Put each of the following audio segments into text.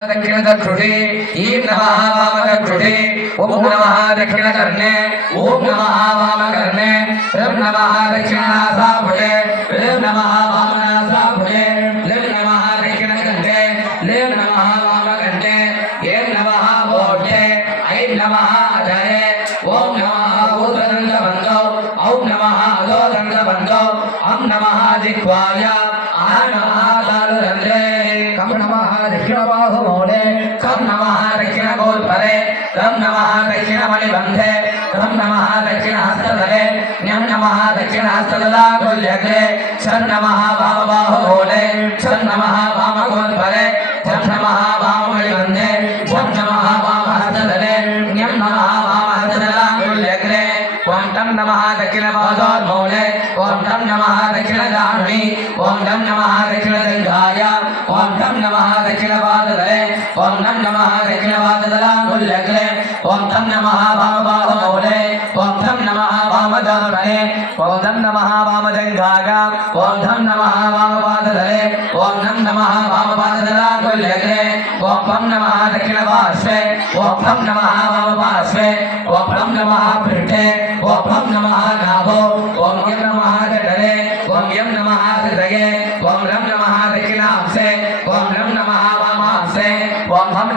दक्षिणदक्षुषे ईं नमः वामदक्षुषे ॐ नमः दक्षिणकर्णे ॐ नमः वामकर्णे ॐ नमः दक्षिणासाभुजे ॐ नमः वामनासाभुजे ॐ नमः दक्षिणकण्ठे ॐ नमः वामकण्ठे ॐ नमः वोढ्ये ऐं नमः अधरे ॐ नमः ऊर्ध्वदन्तबन्धौ ॐ नमः अधोदन्तबन्धौ ॐ नमः जिह्वाय आ नमः तालुरन्ध्रे कं नमः दक्षिणबाहुमूले कं नमः दक्षिणगोल्परे कं नमः दक्षिणमणिबन्धे कं नमः दक्षिणहस्तधरे ञं नमः दक्षिणहस्तदलाकुल्यग्रे षं नमः वामबाहुमूले षं नमः वामगोल्परे षं नमः वाममणिबन्धे षं नमः वामहस्तधरे ञं नमः वामहस्तदलाकुल्यग्रे ॐ तं नमः दक्षिणपादोन्मूले ॐ तं नमः दक्षिणजाह्नवी ॐ तं नमः दक्षिणदङ्गाय ॐ तं नमः दक्षिणपाददले ఓం నం నమః దక్షిణవాదలాంగుల్యగ్రే ఓం తం నమః వామబాహుమౌలే ఓం తం నమః వామదామణే ఓం తం నమః వామదంగాగ ఓం తం నమః వామపాదధరే ఓం నం నమః వామపాదలాంగుల్యగ్రే ఓం పం నమః దక్షిణపార్శ్వే ఓం పం నమః వామపార్శ్వే ఓం పం నమః పృష్ఠే ఓం పం నమః నాభో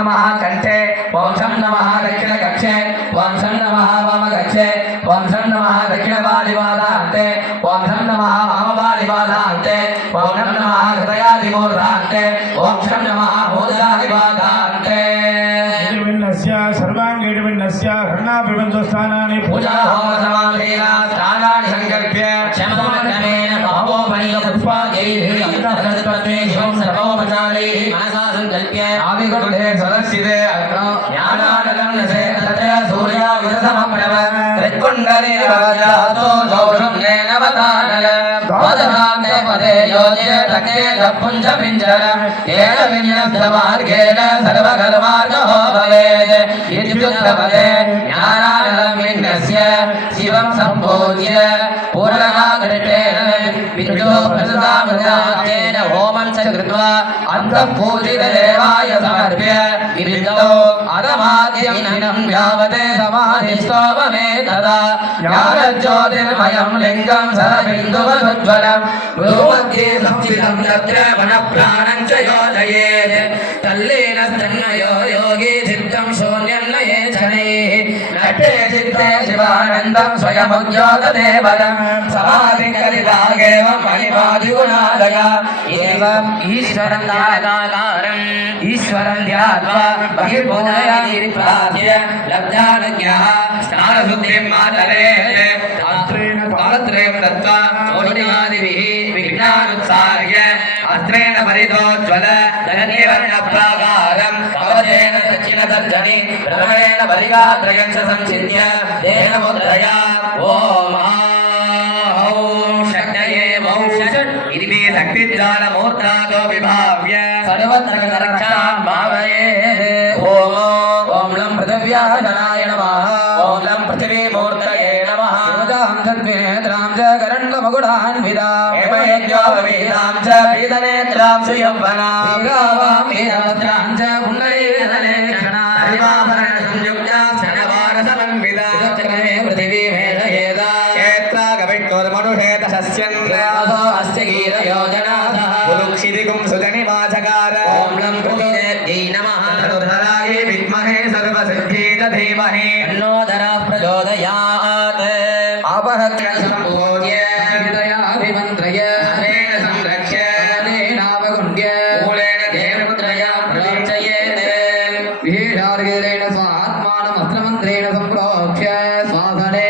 నమ కంఠే వంశం నమ దక్షిణ కక్షే వంశం నమ వామ కక్షే వంశం నమ దక్షిణ బాలివాద అంతే వంశం నమ వామ బాలివాద అంతే వంశం నమ హృదయాదిమూర్ధ అంతే వంశం నమ భూతాదివాద అంతే సర్వాంగేడిమిన్నస్య హృణాభిబంధస్థానాన్ని పూజా హోమ సమాధేన స్థానాన్ని సంకల్ప్య క్షమోపనేన ஓம் சர்வோபசாலே மனசா சங்கல்பிய ஆவிகுண்டே சதசிதே அக்ரம் ஞானானகன்னசே தத்ர சூர்யா விரதமம் பிரப த்ரிக்குண்டலே வரஜாதோ கௌரம் நேனவதானல சிவம் சம்போஜ்ய. பூரண విద్యో ప్రసదామృతాఖ్యేన హోమం చ కృత్వా అంతఃపూజిత దేవాయ సమర్ప్య విద్యో అదమాద్యమినం యావతే సమాధిస్తోమమే తదా జ్ఞానజ్యోతిర్మయం లింగం సరబిందువసుజ్వలం భూమధ్యే సంస్థితం తత్ర మనఃప్రాణం చ యోజయేత్ తల్లేన స్తన్నయో యోగి చిత్తం శూన్యం నయే శనైః कटे चित्ते शिवानन्दं स्वयमुद्योतदेवलं समाधिकलितागेवं महिमादिगुणादय एवम् ईश्वरं ध्यानाकारम् ईश्वरं ध्यात्वा बहिर्भुवनयादिप्राप्य लब्धानुज्ञः स्नानशुद्धिं मातरेः पात्रेण पात्रेण दत्त्वा विघ्नानुत्सार्य అస్త్రేణ పరితోజ్వల ధననివర్ణ కవచేన దక్షిణ దర్శని భ్రమణేన బలిగాత్రయం చ సంచిత్య దేన ముద్రయా ఓం ఓం ఇది మీ శక్తి మూర్తాతో విభావ్య సర్వత్ర రక్షాం భావయే ఓం ఓం లం పృథివ్యాధనాయ నమః కరండమగుడాన్విదా హేమయజ్ఞో వేదాం చ పీతనేత్రాం సుయవ్వనా గావాం చ పుండరీకలేక్షణా హరివాభరణ సంయుక్త శనవార సమన్విత చక్రమే పృథివీ మేధయేదా క్షేత్రాగవిష్ణుర్మనుషేత సస్యంద్రాసో అస్య గీత యోజనాథః పులుక్షిదిగుం సుజని వాచకార ఓం లం పృథివ్యై నమః ధరాయే విద్మహే సర్వసిద్ధీత ధీమహి తన్నోదరः ప్రచోదయాత్ ఆపహత్య విశేషార్గేణ స్వాత్మానమస్త్రమంత్రేణ సంప్రోక్ష్య శ్వాసనే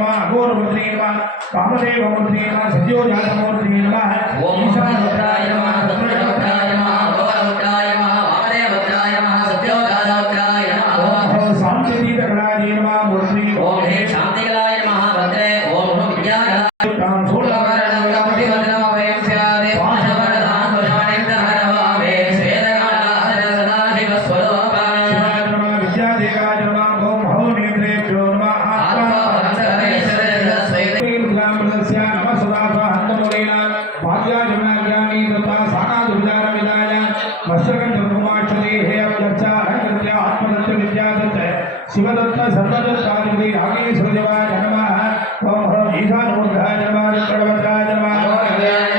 नम अघोरमूर्ति नम वामदेवमूर्ति नम सद्योजातमूर्ति नम ओम ईशानमूर्ताय नम पंचगण ब्रह्माष्टदेहे अभ्यर्चा हरिद्या आत्मदत्त विद्यादत्त, शिवदत्त सर्वदत्तादिपति नागेश्वर नमः। ओम ईशानमूर्धाय नमः कडवत्राय नमः।